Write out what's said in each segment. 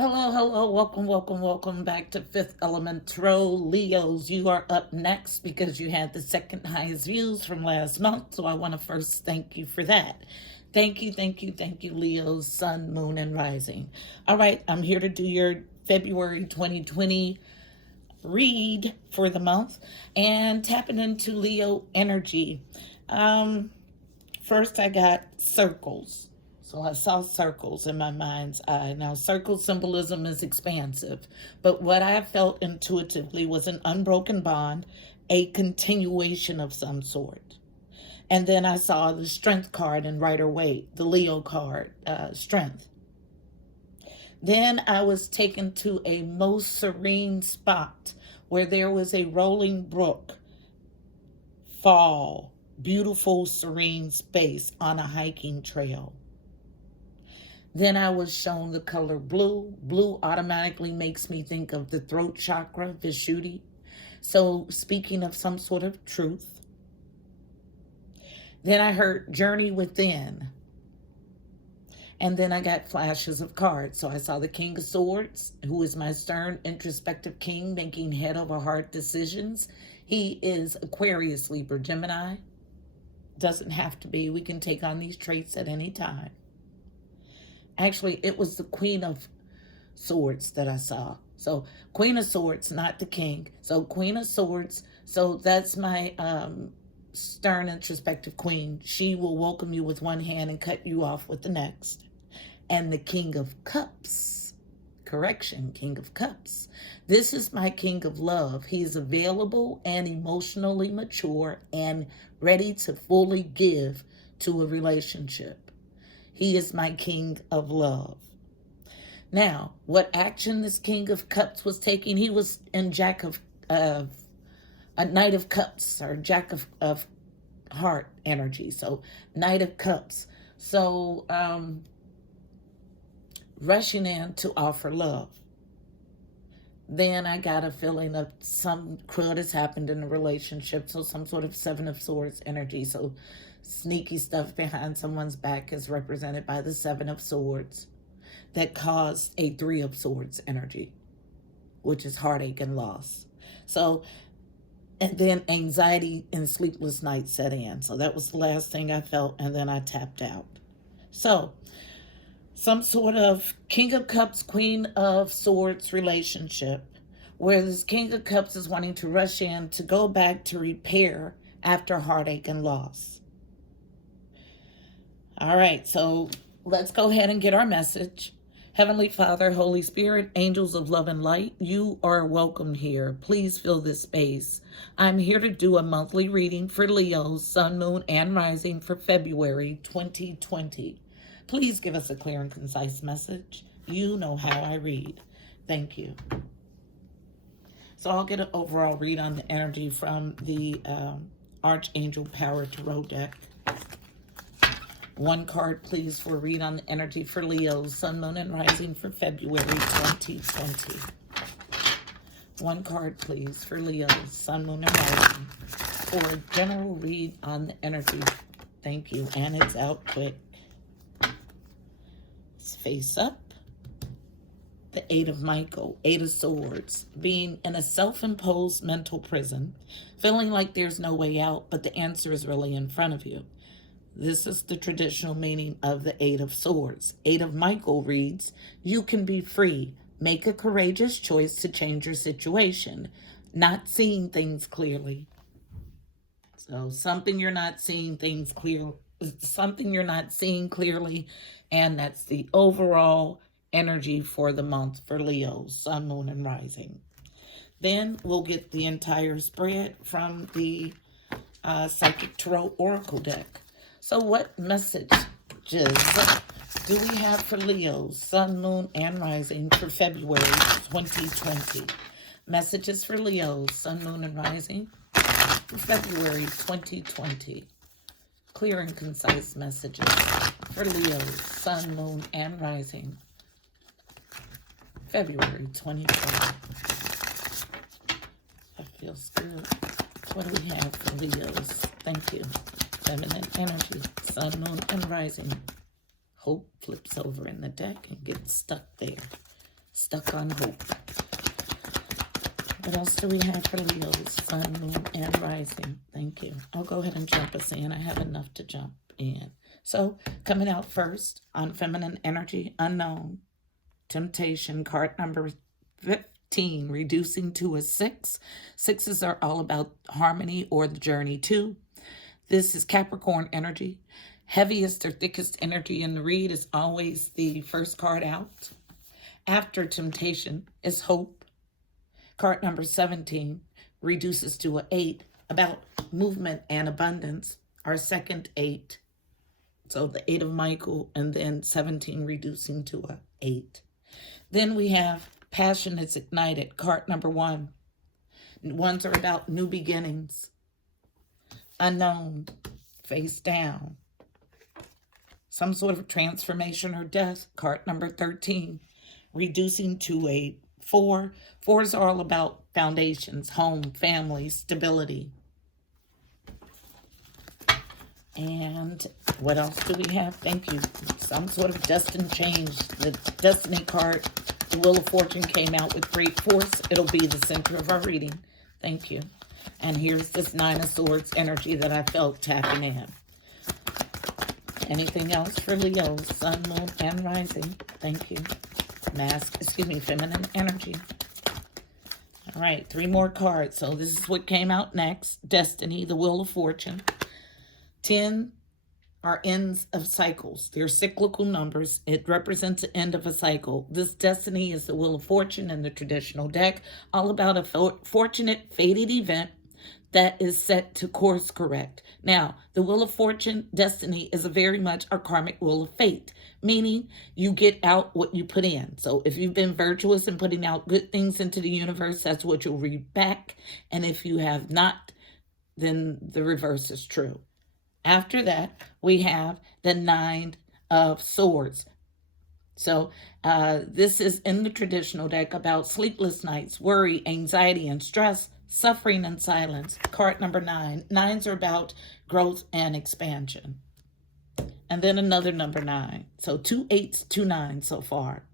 Hello, hello, welcome back to Fifth Element Tarot. Leos, you are up next because you had the second highest views from last month. So I want to first thank you for that. Thank you, Leos, Sun, Moon, and Rising. All right, I'm here to do your February 2020 read for the month and tapping into Leo energy. First, I got circles. So I saw circles in my mind's eye. Now, circle symbolism is expansive, but what I felt intuitively was an unbroken bond, a continuation of some sort. And then I saw the strength card in Rider-Waite, the Leo card, strength. Then I was taken to a most serene spot where there was a rolling brook, fall, beautiful, serene space on a hiking trail. Then I was shown the color blue. Blue automatically makes me think of the throat chakra, Vishuddhi. So speaking of some sort of truth. Then I heard journey within. And then I got flashes of cards. So I saw the King of Swords, who is my stern, introspective king, making head over heart decisions. He is Aquarius, Libra, Gemini. Doesn't have to be. We can take on these traits at any time. Actually, it was the Queen of Swords that I saw. So Queen of Swords, not the King. So Queen of Swords. So that's my stern, introspective queen. She will welcome you with one hand and cut you off with the next. And the King of Cups. Correction, King of Cups. This is my King of Love. He's available and emotionally mature and ready to fully give to a relationship. He is my King of Love. Now, what action this King of Cups was taking, he was in a Knight of Cups, or Jack of Heart energy. So, Knight of Cups. So, rushing in to offer love. Then I got a feeling of some crud has happened in the relationship. So some sort of Seven of Swords energy. So sneaky stuff behind someone's back is represented by the Seven of Swords that caused a Three of Swords energy, which is heartache and loss. So, and then anxiety and sleepless nights set in. So that was the last thing I felt, and then I tapped out. So, some sort of King of Cups, Queen of Swords relationship, where this King of Cups is wanting to rush in to go back to repair after heartache and loss. All right, so let's go ahead and get our message. Heavenly Father, Holy Spirit, angels of love and light, you are welcome here. Please fill this space. I'm here to do a monthly reading for Leo's Sun, Moon, and Rising for February 2020. Please give us a clear and concise message. You know how I read. Thank you. So I'll get an overall read on the energy from the Archangel Power Tarot deck. One card, please, for a read on the energy for Leo's Sun, Moon, and Rising for February 2020. One card, please, for Leo's Sun, Moon, and Rising for a general read on the energy. Thank you. And it's out quick. Face up. The Eight of Michael, Eight of Swords, being in a self-imposed mental prison, feeling like there's no way out, but the answer is really in front of you. This is the traditional meaning of the Eight of Swords. Eight of Michael reads, you can be free. Make a courageous choice to change your situation. Not seeing things clearly. So something you're not seeing clearly, and that's the overall energy for the month for Leo, Sun, Moon, and Rising. Then we'll get the entire spread from the Psychic Tarot Oracle deck. So what messages do we have for Leo, Sun, Moon, and Rising for February 2020? Messages for Leo, Sun, Moon, and Rising for February 2020. Clear and concise messages for Leo, Sun, Moon, and Rising, February 2020. That feels good. What do we have for Leos? Thank you. Feminine energy, Sun, Moon, and Rising. Hope flips over in the deck and gets stuck there. stuck on hope. What else do we have for Leo's? Sun, moon, and rising. Thank you. I'll go ahead and jump us in. I have enough to jump in. So, coming out first on feminine energy, unknown. Temptation, card number 15, reducing to a 6. Sixes are all about harmony or the journey to. This is Capricorn energy. Heaviest or thickest energy in the read is always the first card out. After temptation is hope. Card number 17 reduces to an 8, about movement and abundance. Our second 8. So the 8 of Michael, and then 17 reducing to an 8. Then we have passion is ignited. Card number 1. Ones are about new beginnings. Unknown, face down. Some sort of transformation or death. Card number 13, reducing to a 4. 4s are all about foundations, home, family, stability. And what else do we have? Thank you. Some sort of destined change. The destiny card, the Wheel of Fortune, came out with great force. It'll be the center of our reading. Thank you. And here's this 9 of Swords energy that I felt tapping in. Anything else for Leo, Sun, Moon, and Rising? Thank you. Feminine energy. All right, 3 more cards. So this is what came out next. Destiny, the Wheel of Fortune. 10 are ends of cycles. They're cyclical numbers. It represents the end of a cycle. This Destiny is the Wheel of Fortune in the traditional deck, all about a fortunate, fated event that is set to course correct. Now, the Wheel of Fortune, Destiny, is a very much our karmic wheel of fate, meaning you get out what you put in. So if you've been virtuous in putting out good things into the universe, that's what you'll read back. And if you have not, then the reverse is true. After that, we have the 9 of Swords. So this is in the traditional deck about sleepless nights, worry, anxiety, and stress, suffering and silence. Card number 9. 9s are about growth and expansion. And then another number 9. So 2 8s, 2 9s so far.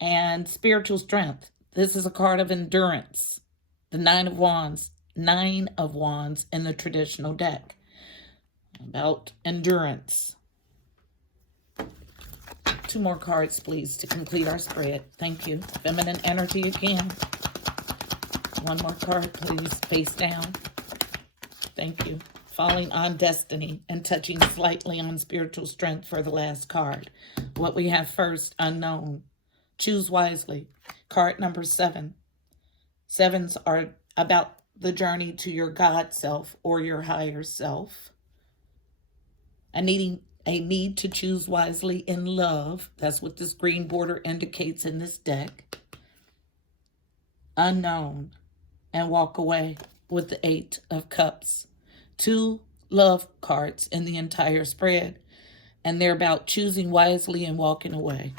And spiritual strength. This is a card of endurance. The 9 of Wands. 9 of Wands in the traditional deck. About endurance. 2 more cards, please, to complete our spread. Thank you. Feminine energy again. 1 more card, please, face down. Thank you. Falling on destiny and touching slightly on spiritual strength for the last card. What we have first, unknown. Choose wisely. Card number 7. 7s are about the journey to your God self or your higher self. A need to choose wisely in love. That's what this green border indicates in this deck. Unknown. And walk away with the 8 of Cups. 2 love cards in the entire spread. And they're about choosing wisely and walking away.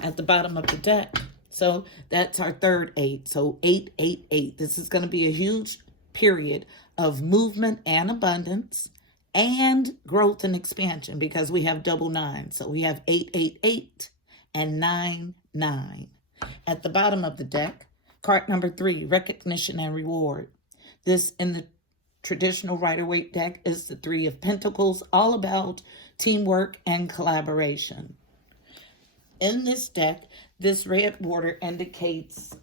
At the bottom of the deck. So that's our third 8. So 8, 8, 8. This is going to be a huge period of movement and abundance and growth and expansion because we have double 9. So we have 8, 8, 8 and 9, 9. At the bottom of the deck, card number 3, recognition and reward. This in the traditional Rider-Waite deck is the 3 of Pentacles, all about teamwork and collaboration. In this deck, this red border indicates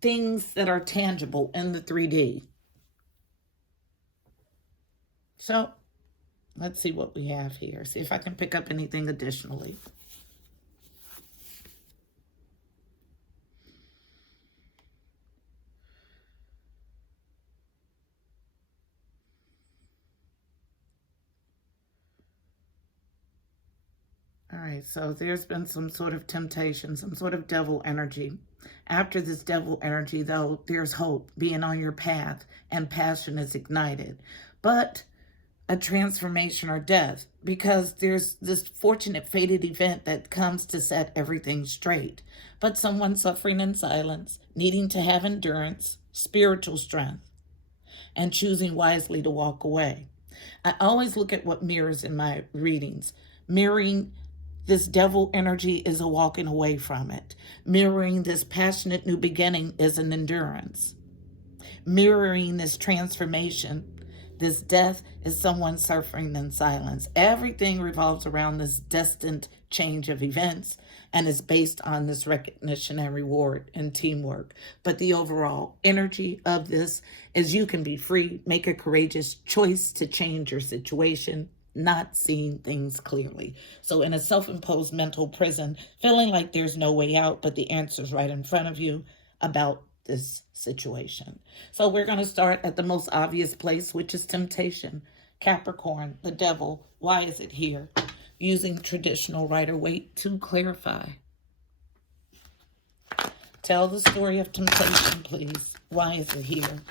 things that are tangible in the 3D. So let's see what we have here. See if I can pick up anything additionally. All right, so there's been some sort of temptation, some sort of devil energy. After this devil energy, though, there's hope being on your path and passion is ignited. But a transformation or death, because there's this fortunate fated event that comes to set everything straight. But someone suffering in silence, needing to have endurance, spiritual strength, and choosing wisely to walk away. I always look at what mirrors in my readings. Mirroring this devil energy is a walking away from it. Mirroring this passionate new beginning is an endurance. Mirroring this transformation, this death, is someone suffering in silence. Everything revolves around this destined change of events and is based on this recognition and reward and teamwork. But the overall energy of this is you can be free, make a courageous choice to change your situation, not seeing things clearly. So in a self-imposed mental prison, feeling like there's no way out, but the answer's right in front of you about this situation. So we're going to start at the most obvious place, which is temptation. Capricorn, the devil, why is it here? Using traditional Rider-Waite to clarify. Tell the story of temptation, please. Why is it here?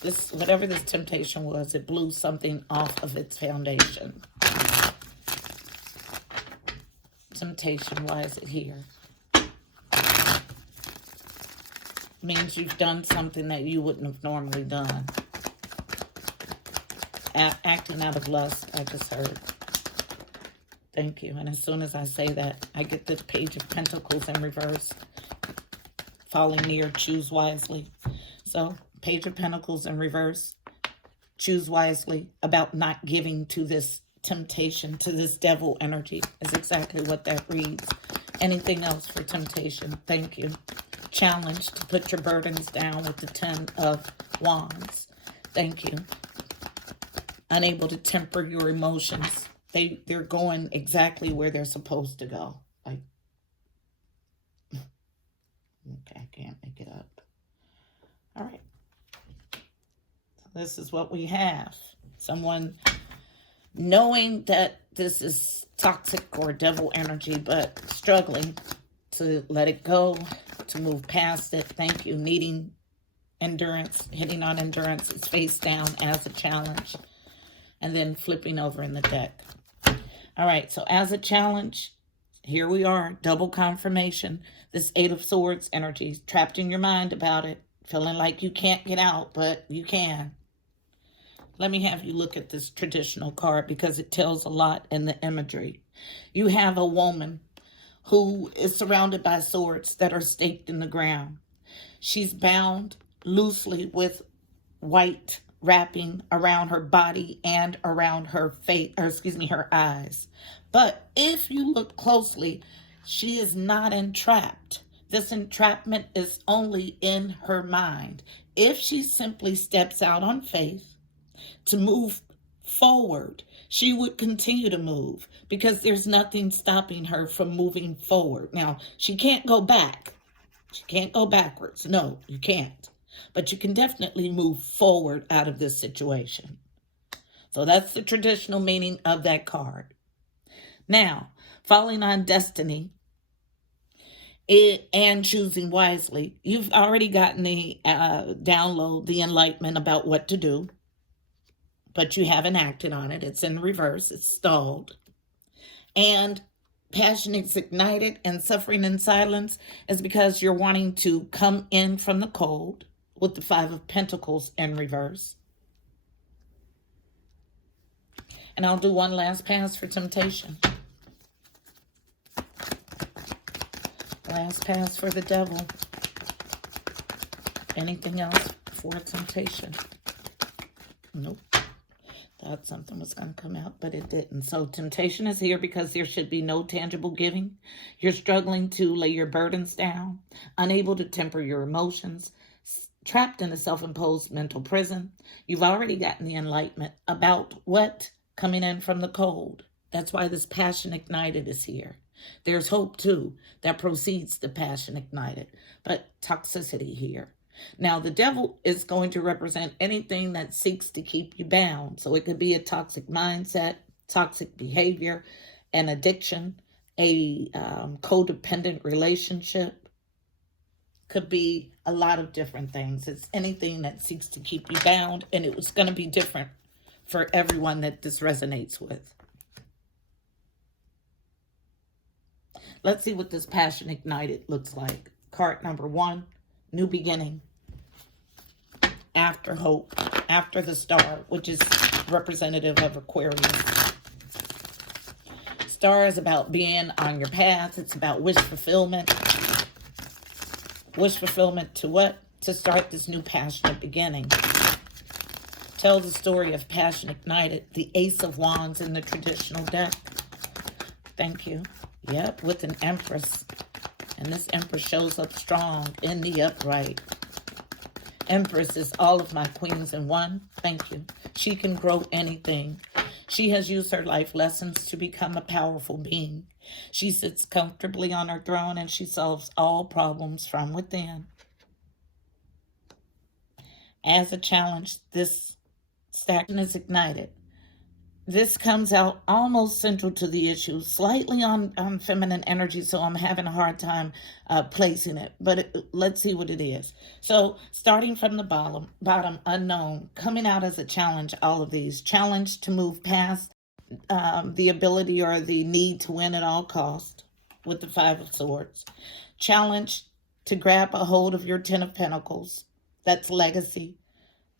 This, whatever this temptation was, it blew something off of its foundation. Temptation, why is it here? Means you've done something that you wouldn't have normally done. Acting out of lust, I just heard. Thank you. And as soon as I say that, I get the Page of Pentacles in reverse. Falling near, choose wisely. So, Page of Pentacles in reverse. Choose wisely. About not giving to this temptation, to this devil energy, is exactly what that reads. Anything else for temptation? Thank you. Challenge to put your burdens down with the 10 of Wands. Thank you. Unable to temper your emotions. They're going exactly where they're supposed to go. Like, okay, I can't make it up. All right. So this is what we have. Someone knowing that this is toxic or devil energy, but struggling to let it go, to move past it. Thank you. Needing endurance, hitting on endurance is face down as a challenge. And then flipping over in the deck. All right, so as a challenge, here we are, double confirmation. This 8 of Swords energy, trapped in your mind about it, feeling like you can't get out, but you can. Let me have you look at this traditional card because it tells a lot in the imagery. You have a woman who is surrounded by swords that are staked in the ground. She's bound loosely with white wrapping around her body and around her face, or excuse me, her eyes. But if you look closely, she is not entrapped. This entrapment is only in her mind. If she simply steps out on faith to move forward, she would continue to move because there's nothing stopping her from moving forward. Now, she can't go back. She can't go backwards. No, you can't. But you can definitely move forward out of this situation. So that's the traditional meaning of that card. Now, falling on destiny and choosing wisely, you've already gotten the download, the enlightenment about what to do, but you haven't acted on it. It's in reverse. It's stalled. And passion is ignited and suffering in silence is because you're wanting to come in from the cold, with the 5 of Pentacles in reverse. And I'll do one last pass for temptation. Last pass for the devil. Anything else for temptation? Nope. Thought something was going to come out, but it didn't. So temptation is here because there should be no tangible giving. You're struggling to lay your burdens down, unable to temper your emotions, trapped in a self-imposed mental prison. You've already gotten the enlightenment about what? Coming in from the cold. That's why this passion ignited is here. There's hope too that precedes the passion ignited, but toxicity here. Now the devil is going to represent anything that seeks to keep you bound. So it could be a toxic mindset, toxic behavior, an addiction, a codependent relationship. Could be a lot of different things. It's anything that seeks to keep you bound, and it was going to be different for everyone that this resonates with. Let's see what this passion ignited looks like. Card number 1, new beginning. after hope, after the star, which is representative of Aquarius. Star is about being on your path. It's about wish fulfillment. Wish fulfillment to what? To start this new passionate beginning. Tell the story of passion ignited. The Ace of Wands in the traditional deck. Thank you. Yep, with an Empress. And this Empress shows up strong in the upright. Empress is all of my queens in one. Thank you. She can grow anything. She has used her life lessons to become a powerful being. She sits comfortably on her throne and she solves all problems from within. As a challenge, this stack is ignited. This comes out almost central to the issue, slightly on feminine energy, so I'm having a hard time placing it. But let's see what it is. So starting from the bottom, unknown, coming out as a challenge, all of these. Challenge to move past the ability or the need to win at all cost with the Five of Swords. Challenge to grab a hold of your Ten of Pentacles. That's legacy.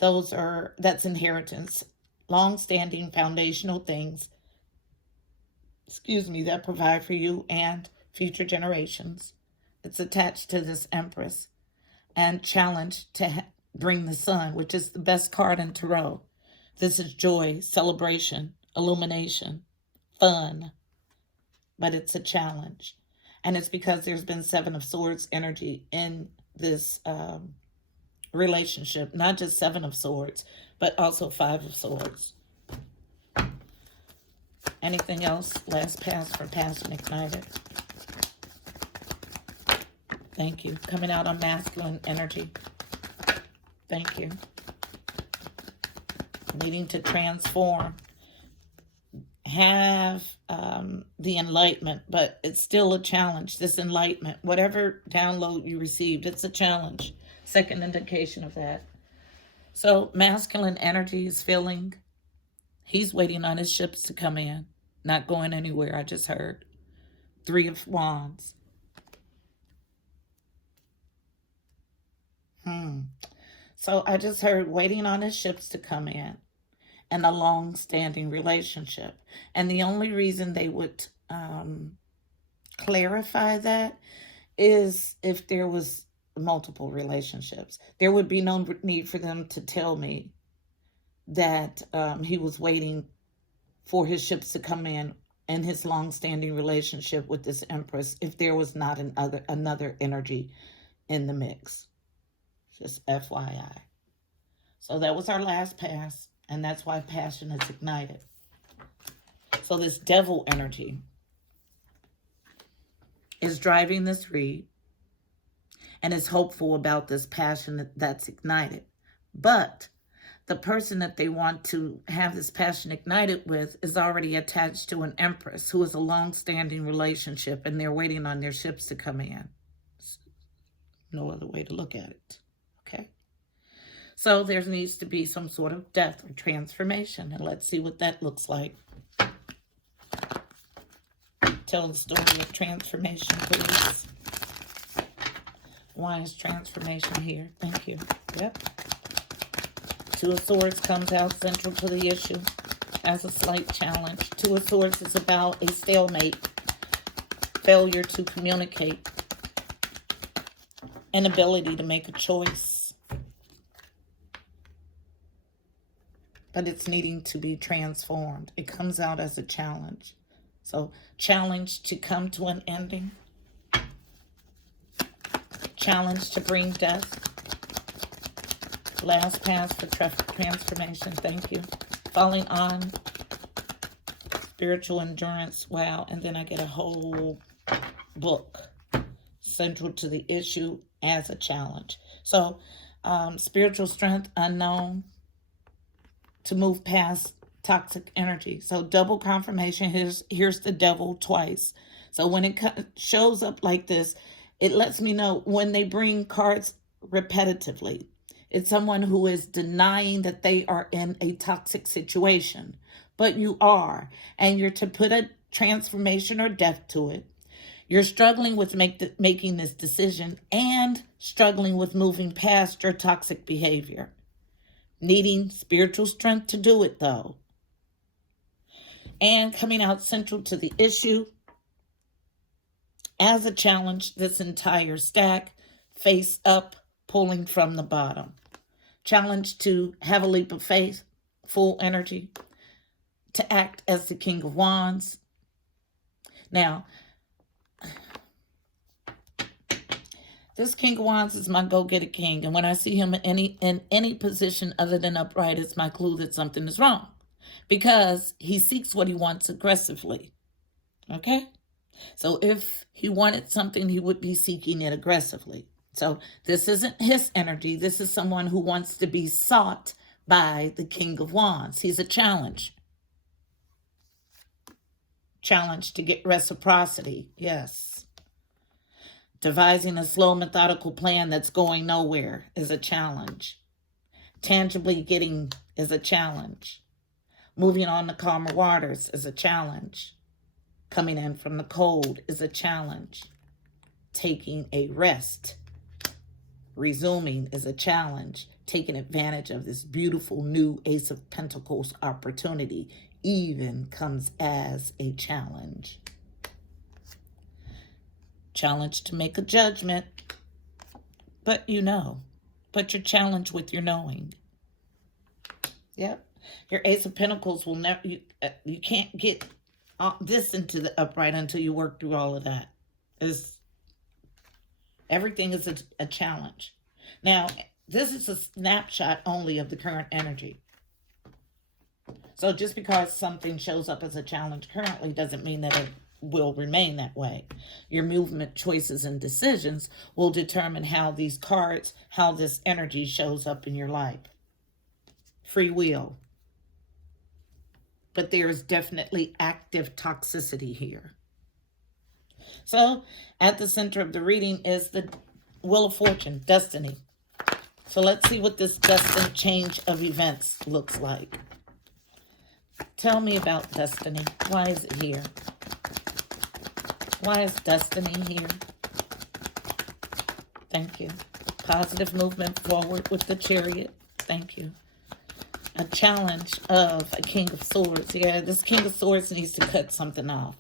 That's inheritance. Long-standing foundational things, that provide for you and future generations. It's attached to this Empress. And challenge to bring the Sun, which is the best card in Tarot. This is joy, celebration, illumination, fun. But it's a challenge. And it's because there's been Seven of Swords energy in this relationship. Not just Seven of Swords, but also Five of Swords. Anything else? Last pass for Passion Ignited. Thank you. Coming out on masculine energy. Thank you. Needing to transform. Have the enlightenment, but it's still a challenge. This enlightenment, whatever download you received, it's a challenge. Second indication of that. So masculine energy is feeling, he's waiting on his ships to come in. Not going anywhere, I just heard. Three of Wands. So I just heard waiting on his ships to come in. And a long-standing relationship. And the only reason they would clarify that is if there was multiple relationships. There would be no need for them to tell me that he was waiting for his ships to come in his long-standing relationship with this Empress if there was not another energy in the mix. Just FYI. So that was our last pass, and that's why passion is ignited. So this devil energy is driving this read and is hopeful about this passion that's ignited. But the person that they want to have this passion ignited with is already attached to an Empress who is a long-standing relationship, and they're waiting on their ships to come in. No other way to look at it. Okay? So there needs to be some sort of death or transformation, and let's see what that looks like. Tell the story of transformation, please. Why is transformation here? Thank you. Yep. Two of Swords comes out central to the issue as a slight challenge. Two of Swords is about a stalemate, failure to communicate, inability to make a choice. But it's needing to be transformed. It comes out as a challenge. So, challenge to come to an ending. Challenge to bring death. Last pass for transformation. Thank you. Falling on. Spiritual endurance. Wow. And then I get a whole book central to the issue as a challenge. So, spiritual strength, unknown. To move past toxic energy. So double confirmation. Here's the devil twice. So when it shows up like this, it lets me know when they bring cards repetitively, it's someone who is denying that they are in a toxic situation, but you are, and you're to put a transformation or death to it. You're struggling with making this decision and struggling with moving past your toxic behavior. Needing spiritual strength to do it, though. And coming out central to the issue as a challenge, this entire stack, face up, pulling from the bottom. Challenge to have a leap of faith, full energy, to act as the King of Wands. Now, this King of Wands is my go-getter king, and when I see him in any position other than upright, it's my clue that something is wrong, because he seeks what he wants aggressively. Okay? So if he wanted something, he would be seeking it aggressively. So this isn't his energy. This is someone who wants to be sought by the King of Wands. He's a challenge. Challenge to get reciprocity. Yes. Devising a slow, methodical plan that's going nowhere is a challenge. Tangibly getting is a challenge. Moving on to calmer waters is a challenge. Coming in from the cold is a challenge. Taking a rest, resuming is a challenge. Taking advantage of this beautiful new Ace of Pentacles opportunity even comes as a challenge. Challenge to make a judgment, but but you're challenged with your knowing. Yep. Your Ace of Pentacles will never, you can't get this into the upright until you work through all of that. Everything is a challenge. Now, this is a snapshot only of the current energy. So just because something shows up as a challenge currently doesn't mean that it will remain that way. Your movement, choices, and decisions will determine how these cards, how this energy shows up in your life. Free will. But there is definitely active toxicity here. So, at the center of the reading is the Wheel of Fortune, destiny. So let's see what this destined change of events looks like. Tell me about destiny. Why is it here? Why is destiny here? Thank you. Positive movement forward with the Chariot. Thank you. A challenge of a King of Swords. Yeah, this King of Swords needs to cut something off.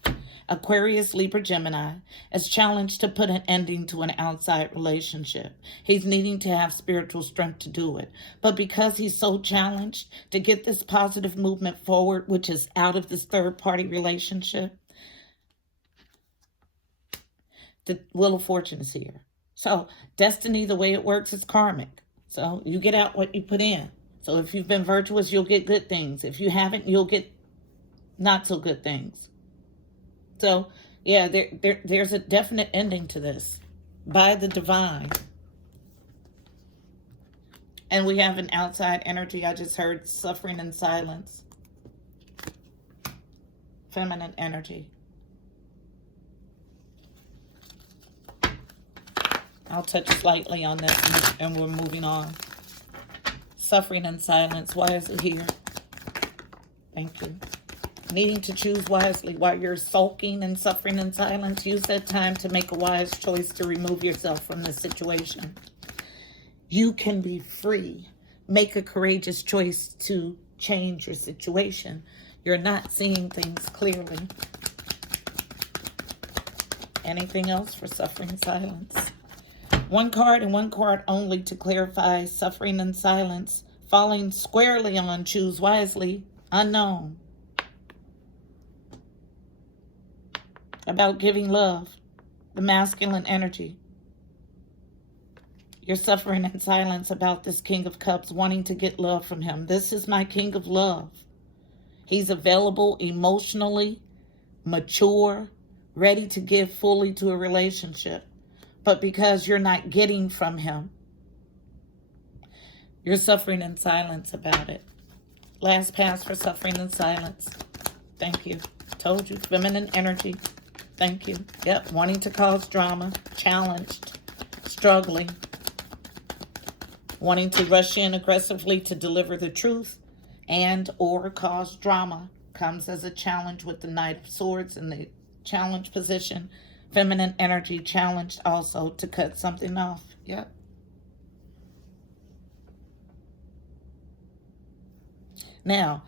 Aquarius, Libra, Gemini is challenged to put an ending to an outside relationship. He's needing to have spiritual strength to do it. But because he's so challenged to get this positive movement forward, which is out of this third-party relationship, the Wheel of Fortune is here. So destiny, the way it works, is karmic. So you get out what you put in. So if you've been virtuous, you'll get good things. If you haven't, you'll get not so good things. So, yeah, there's a definite ending to this by the divine. And we have an outside energy. I just heard suffering in silence. Feminine energy. I'll touch slightly on this and we're moving on. Suffering in silence. Why is it here? Thank you. Needing to choose wisely while you're sulking and suffering in silence. Use that time to make a wise choice to remove yourself from the situation. You can be free. Make a courageous choice to change your situation. You're not seeing things clearly. Anything else for suffering in silence? One card and one card only to clarify suffering in silence. Falling squarely on choose wisely. Unknown. About giving love, the masculine energy. You're suffering in silence about this King of Cups, wanting to get love from him. This is my King of Love. He's available emotionally, mature, ready to give fully to a relationship. But because you're not getting from him, you're suffering in silence about it. Last pass for suffering in silence. Thank you. Told you, feminine energy. Thank you. Yep, wanting to cause drama, challenged, struggling, wanting to rush in aggressively to deliver the truth and or cause drama comes as a challenge with the Knight of Swords in the challenge position. Feminine energy challenged also to cut something off. Yep. Now,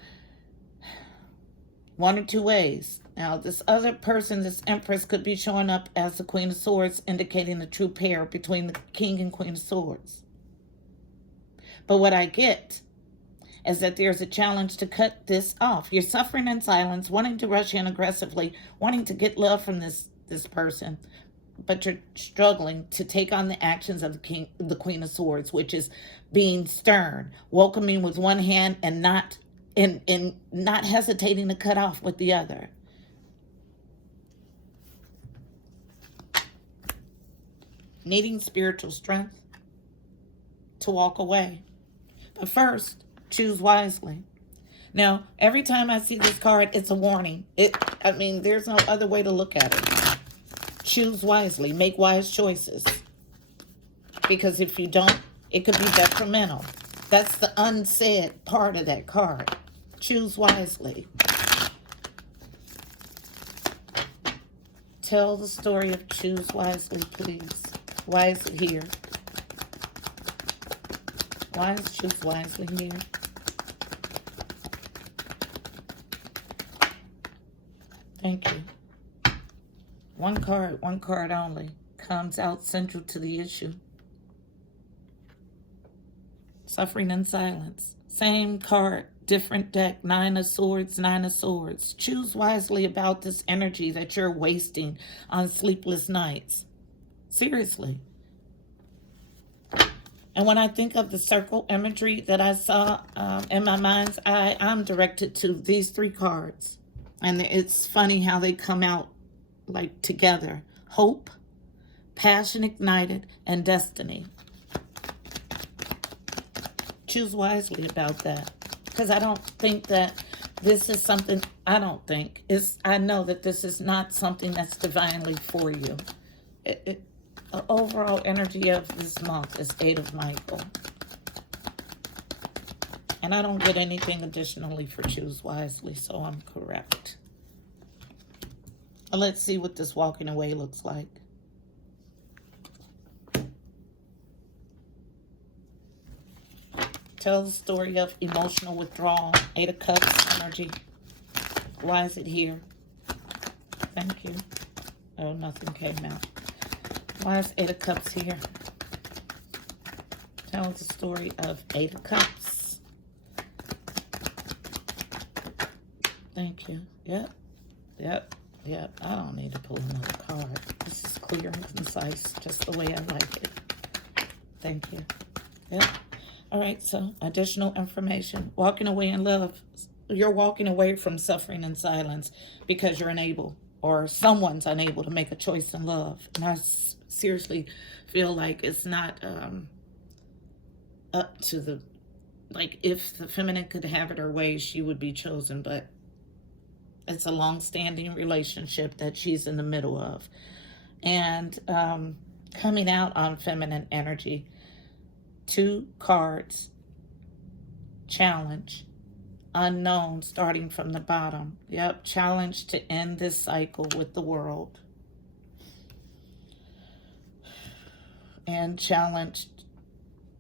one or two ways. Now, this other person, this Empress, could be showing up as the Queen of Swords, indicating the true pair between the King and Queen of Swords. But what I get is that there's a challenge to cut this off. You're suffering in silence, wanting to rush in aggressively, wanting to get love from this person, but you're struggling to take on the actions of the Queen of Swords, which is being stern, welcoming with one hand and not hesitating to cut off with the other. Needing spiritual strength to walk away. But first, choose wisely. Now, every time I see this card, it's a warning. There's no other way to look at it. Choose wisely. Make wise choices. Because if you don't, it could be detrimental. That's the unsaid part of that card. Choose wisely. Tell the story of choose wisely, please. Why is it here? Why is choose wisely here? Thank you. One card only, comes out central to the issue. Suffering in silence. Same card, different deck, Nine of Swords, Nine of Swords. Choose wisely about this energy that you're wasting on sleepless nights. Seriously. And when I think of the circle imagery that I saw in my mind's eye, I'm directed to these three cards. And it's funny how they come out like together. Hope, passion ignited, and destiny. Choose wisely about that. Because I don't think that this is something, I know that this is not something that's divinely for you. The overall energy of this month is Eight of Michael. And I don't get anything additionally for choose wisely, so I'm correct. Let's see what this walking away looks like. Tell the story of emotional withdrawal. Eight of Cups energy. Why is it here? Thank you. Oh, nothing came out. Why is Eight of Cups here? Tell the story of Eight of Cups. Thank you. Yep. I don't need to pull another card. This is clear and concise, just the way I like it. Thank you. Yep. All right, so additional information. Walking away in love. You're walking away from suffering in silence because you're unable, or someone's unable to make a choice in love. And I seriously feel like it's not up to the, like if the feminine could have it her way, she would be chosen, but it's a long-standing relationship that she's in the middle of. And coming out on feminine energy, two cards, challenge, unknown, starting from the bottom. Yep, challenge to end this cycle with the world. And challenged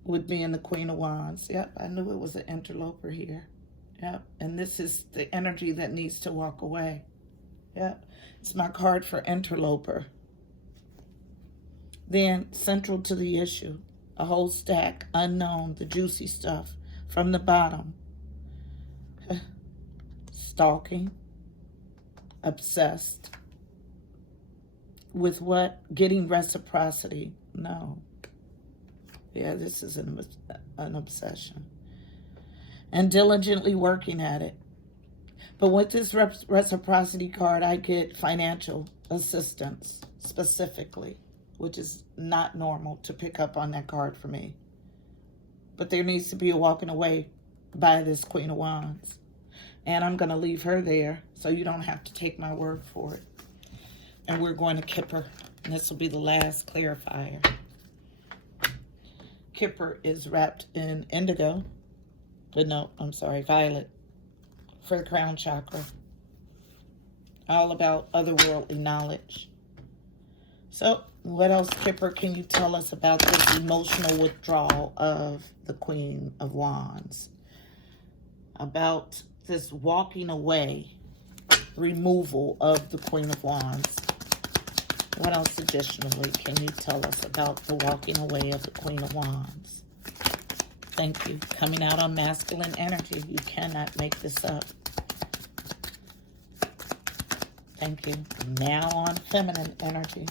would be in the Queen of Wands. Yep, I knew it was an interloper here. Yep, and this is the energy that needs to walk away. Yep, it's my card for interloper. Then central to the issue, a whole stack, unknown, the juicy stuff from the bottom. Stalking, obsessed. With what? Getting reciprocity. No. Yeah, this is an obsession. And diligently working at it. But with this reciprocity card, I get financial assistance specifically, which is not normal to pick up on that card for me. But there needs to be a walking away by this Queen of Wands. And I'm going to leave her there, so you don't have to take my word for it. And we're going to Kipper. And this will be the last clarifier. Kipper is wrapped in indigo. But no, I'm sorry, violet. For the crown chakra. All about otherworldly knowledge. So, what else, Kipper, can you tell us about this emotional withdrawal of the Queen of Wands? about this walking away, removal of the Queen of Wands. What else additionally can you tell us about the walking away of the Queen of Wands? Thank you. Coming out on masculine energy. You cannot make this up. Thank you. Now on feminine energy.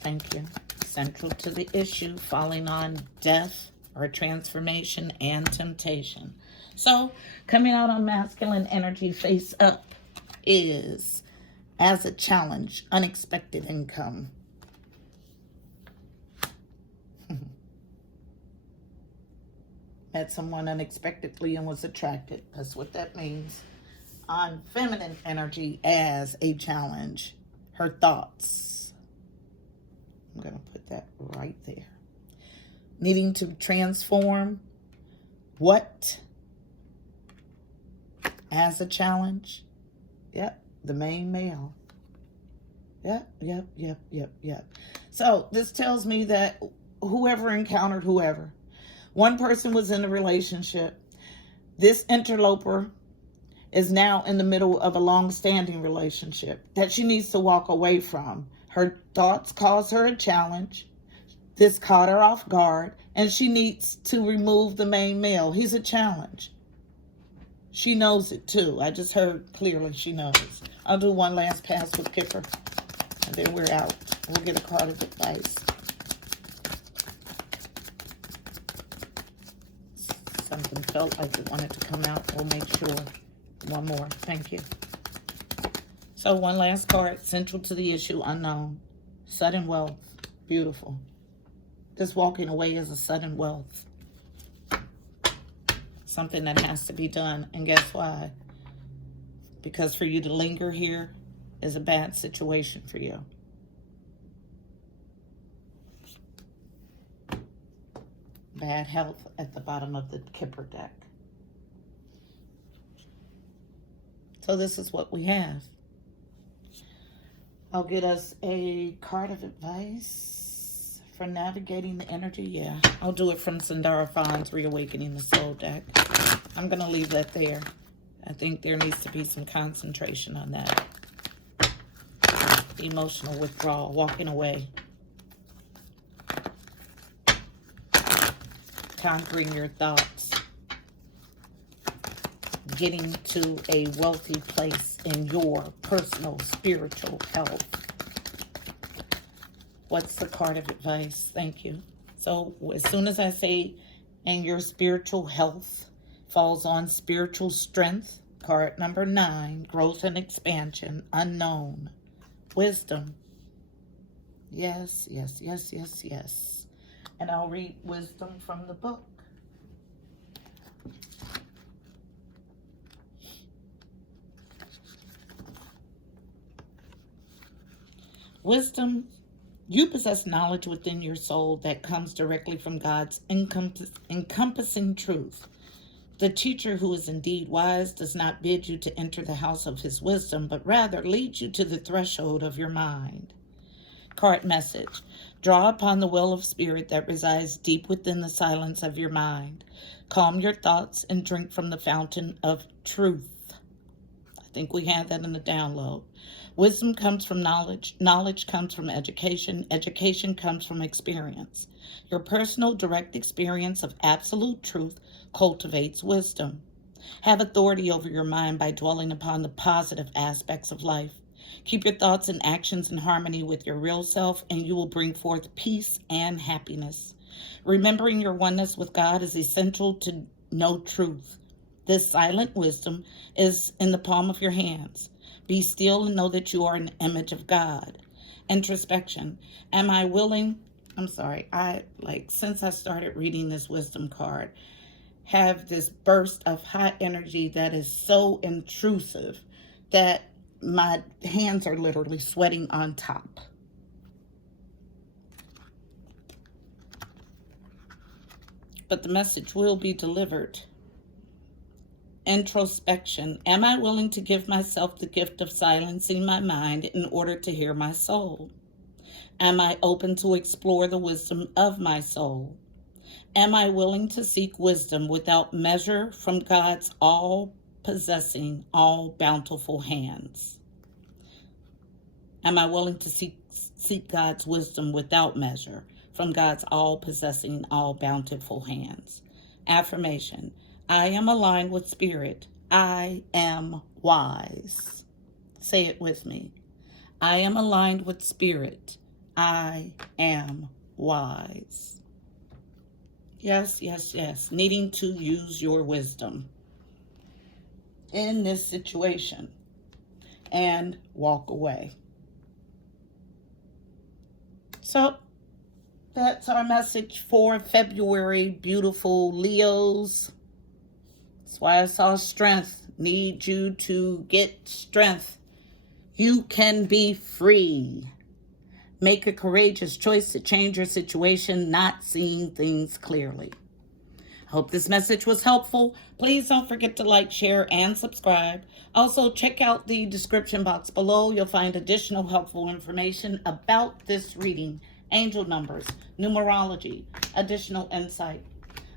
Thank you. Central to the issue, falling on death or transformation and temptation. So, coming out on masculine energy face up is, as a challenge, unexpected income. Met someone unexpectedly and was attracted. That's what that means. On feminine energy as a challenge, her thoughts. I'm going to put that right there. Needing to transform what as a challenge? Yep, the main male. Yep. So this tells me that whoever encountered whoever, one person was in a relationship. This interloper is now in the middle of a long-standing relationship that she needs to walk away from. Her thoughts cause her a challenge. This caught her off guard, and she needs to remove the main male. He's a challenge. She knows it too. I just heard clearly she knows. I'll do one last pass with Kipper, and then we're out. We'll get a card of advice. Something felt like it wanted to come out. We'll make sure. One more. Thank you. So one last card. Central to the issue, unknown. Sudden wealth. Beautiful. This walking away is a sudden wealth. Something that has to be done. And guess why? Because for you to linger here is a bad situation for you. Bad health at the bottom of the Kipper deck. So this is what we have. I'll get us a card of advice for navigating the energy. Yeah, I'll do it from Sandara Fawn's Reawakening the Soul deck. I'm going to leave that there. I think there needs to be some concentration on that. Emotional withdrawal, walking away. Conquering your thoughts. Getting to a wealthy place in your personal spiritual health. What's the card of advice? Thank you. So as soon as I say, and your spiritual health falls on spiritual strength, card number 9, growth and expansion, unknown, wisdom. Yes. And I'll read wisdom from the book. Wisdom, you possess knowledge within your soul that comes directly from God's encompassing truth. The teacher who is indeed wise does not bid you to enter the house of his wisdom, but rather leads you to the threshold of your mind. Card message. Draw upon the well of spirit that resides deep within the silence of your mind. Calm your thoughts and drink from the fountain of truth. I think we had that in the download. Wisdom comes from knowledge. Knowledge comes from education. Education comes from experience. Your personal direct experience of absolute truth cultivates wisdom. Have authority over your mind by dwelling upon the positive aspects of life. Keep your thoughts and actions in harmony with your real self, and you will bring forth peace and happiness. Remembering your oneness with God is essential to know truth. This silent wisdom is in the palm of your hands. Be still and know that you are an image of God. Introspection. Am I willing? Since I started reading this wisdom card, have this burst of high energy that is so intrusive that my hands are literally sweating on top. But the message will be delivered. Introspection. Am I willing to give myself the gift of silencing my mind in order to hear my soul? Am I open to explore the wisdom of my soul? Am I willing to seek wisdom without measure from God's all-possessing, all-bountiful hands? Am I willing to seek God's wisdom without measure from God's all-possessing, all-bountiful hands? Affirmation. I am aligned with spirit. I am wise. Say it with me. I am aligned with spirit. I am wise. Yes, yes, yes. Needing to use your wisdom in this situation and walk away. So that's our message for February, beautiful Leos. That's why I saw strength. Need you to get strength. You can be free. Make a courageous choice to change your situation, not seeing things clearly. Hope this message was helpful. Please don't forget to like, share, and subscribe. Also, check out the description box below. You'll find additional helpful information about this reading, angel numbers, numerology, additional insight.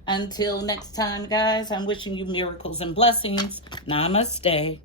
Until next time, guys, I'm wishing you miracles and blessings. Namaste.